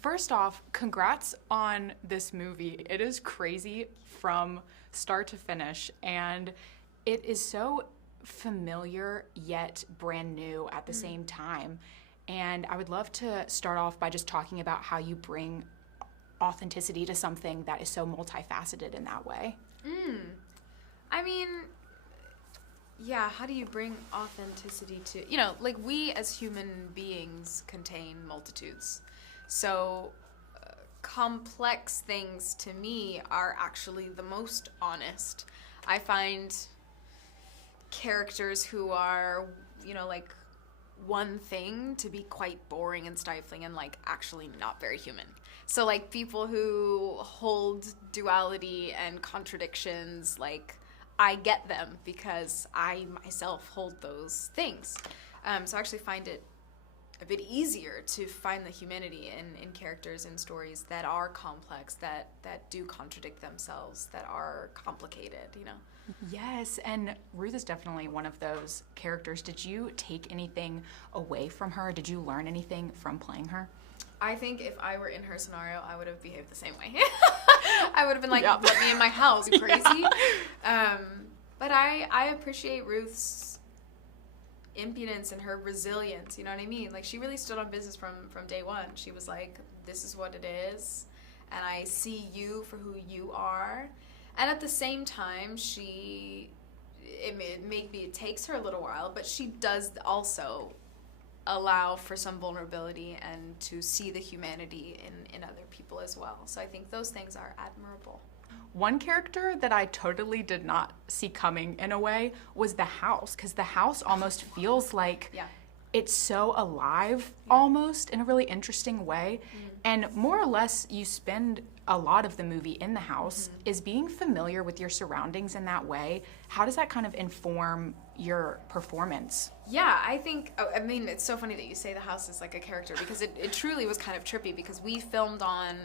First off, congrats on this movie. It is crazy from start to finish, and it is so familiar yet brand new at the same time. And I would love to start off by just talking about how you bring authenticity to something that is so multifaceted in that way. I mean, yeah, how do you bring authenticity to, like we as human beings contain multitudes. So complex things to me are actually the most honest. I find characters who are, like one thing to be quite boring and stifling and like actually not very human. So like people who hold duality and contradictions, like I get them because I myself hold those things. So I actually find it a bit easier to find the humanity in characters and stories that are complex, that do contradict themselves, that are complicated, Yes, and Ruth is definitely one of those characters. Did you take anything away from her? Did you learn anything from playing her? I think if I were in her scenario, I would have behaved the same way. I would have been like, let me in my house, you crazy? But I appreciate Ruth's impudence and her resilience, you know what I mean? Like, she really stood on business from day one. She was like, this is what it is, and I see you for who you are. And at the same time, it takes her a little while, but she does also allow for some vulnerability and to see the humanity in other people as well. So I think those things are admirable. One character that I totally did not see coming in a way was the house, because the house almost feels like it's so alive almost in a really interesting way. And more or less you spend a lot of the movie in the house. Is being familiar with your surroundings in that way, how does that kind of inform your performance? Yeah, I think, it's so funny that you say the house is like a character, because it truly was kind of trippy, because we filmed on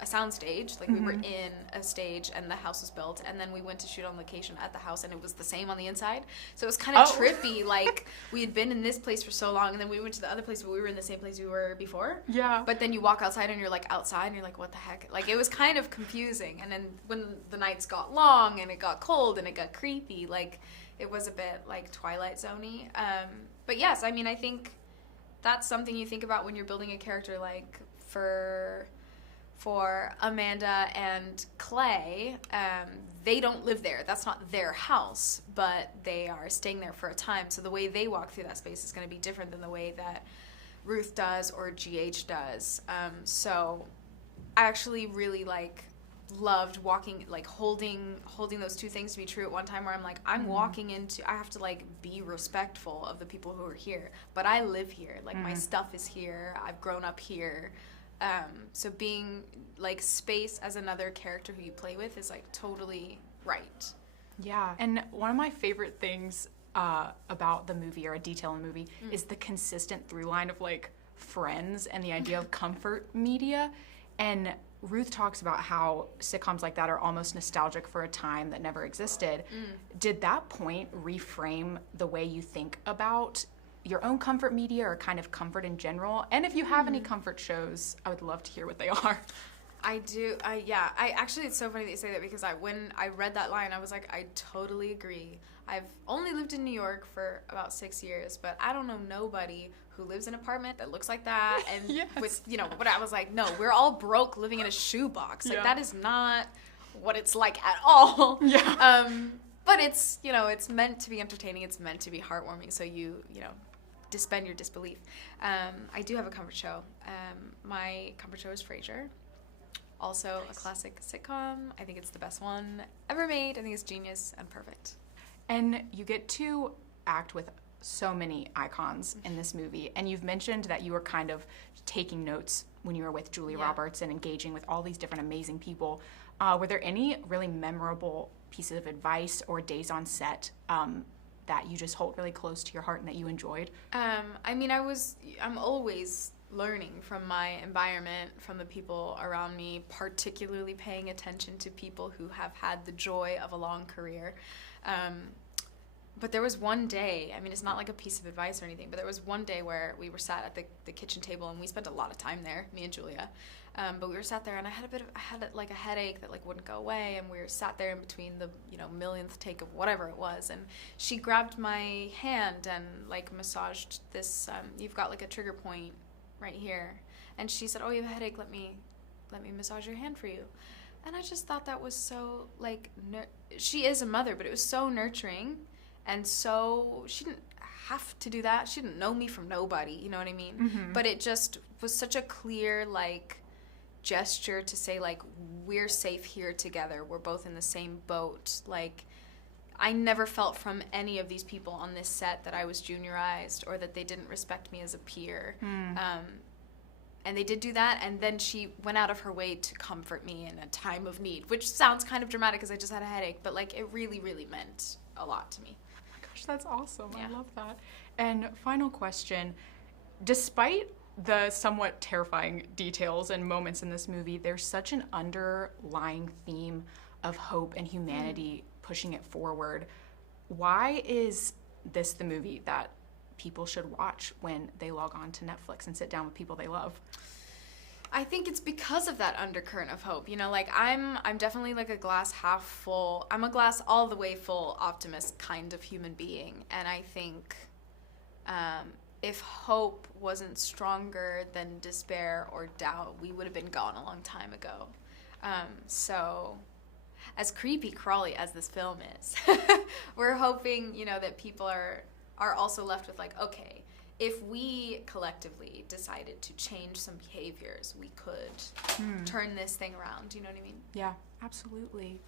a sound stage, like we were in a stage and the house was built, and then we went to shoot on location at the house and it was the same on the inside. So it was kind of trippy, like we had been in this place for so long and then we went to the other place, but we were in the same place we were before. Yeah. But then you walk outside and you're like outside and you're like, what the heck? Like it was kind of confusing. And then when the nights got long and it got cold and it got creepy, like it was a bit like Twilight Zone-y. But yes, I think that's something you think about when you're building a character. Like for Amanda and Clay, they don't live there. That's not their house, but they are staying there for a time. So the way they walk through that space is going to be different than the way that Ruth does or GH does. So I actually really loved walking, like holding those two things to be true at one time, where I'm like, I'm walking into, I have to like be respectful of the people who are here, but I live here, like my stuff is here, I've grown up here. So being like space as another character who you play with is like totally right. Yeah, and one of my favorite things about the movie, or a detail in the movie, is the consistent through line of like friends and the idea of comfort media. And Ruth talks about how sitcoms like that are almost nostalgic for a time that never existed. Did that point reframe the way you think about your own comfort media, or kind of comfort in general? And if you have any comfort shows, I would love to hear what they are. I do. Actually, it's so funny that you say that, because when I read that line, I was like, I totally agree. I've only lived in New York for about 6 years, but I don't know nobody who lives in an apartment that looks like that. And with, but I was like, no, we're all broke living in a shoebox. Like that is not what it's like at all. Yeah. But it's, it's meant to be entertaining. It's meant to be heartwarming. So you suspend your disbelief. I do have a comfort show. My comfort show is Frasier. Also a classic sitcom. I think it's the best one ever made. I think it's genius and perfect. And you get to act with so many icons in this movie. And you've mentioned that you were kind of taking notes when you were with Julia Roberts and engaging with all these different amazing people. Were there any really memorable pieces of advice or days on set that you just hold really close to your heart and that you enjoyed? I'm always learning from my environment, from the people around me, particularly paying attention to people who have had the joy of a long career. But there was one day, I mean, it's not like a piece of advice or anything, but there was one day where we were sat at the kitchen table, and we spent a lot of time there, me and Julia. But we were sat there, and I had like a headache that like wouldn't go away, and we were sat there in between the, you know, millionth take of whatever it was, and she grabbed my hand and like massaged this, you've got like a trigger point right here. And she said, oh, you have a headache, let me massage your hand for you. And I just thought that was so, like, she is a mother, but it was so nurturing. And so she didn't have to do that. She didn't know me from nobody, you know what I mean? Mm-hmm. But it just was such a clear, like, gesture to say, like, we're safe here together. We're both in the same boat. Like, I never felt from any of these people on this set that I was juniorized or that they didn't respect me as a peer. And they did do that, and then she went out of her way to comfort me in a time of need, which sounds kind of dramatic because I just had a headache, but, like, it really, really meant a lot to me. Gosh, that's awesome. Yeah. I love that. And final question, despite the somewhat terrifying details and moments in this movie, there's such an underlying theme of hope and humanity pushing it forward. Why is this the movie that people should watch when they log on to Netflix and sit down with people they love? I think it's because of that undercurrent of hope. You know, like, I'm definitely like a glass half full. I'm a glass all the way full optimist kind of human being. And I think if hope wasn't stronger than despair or doubt, we would have been gone a long time ago. So as creepy crawly as this film is, we're hoping, you know, that people are also left with, like, okay, if we collectively decided to change some behaviors, we could turn this thing around. Do you know what I mean? Yeah, absolutely.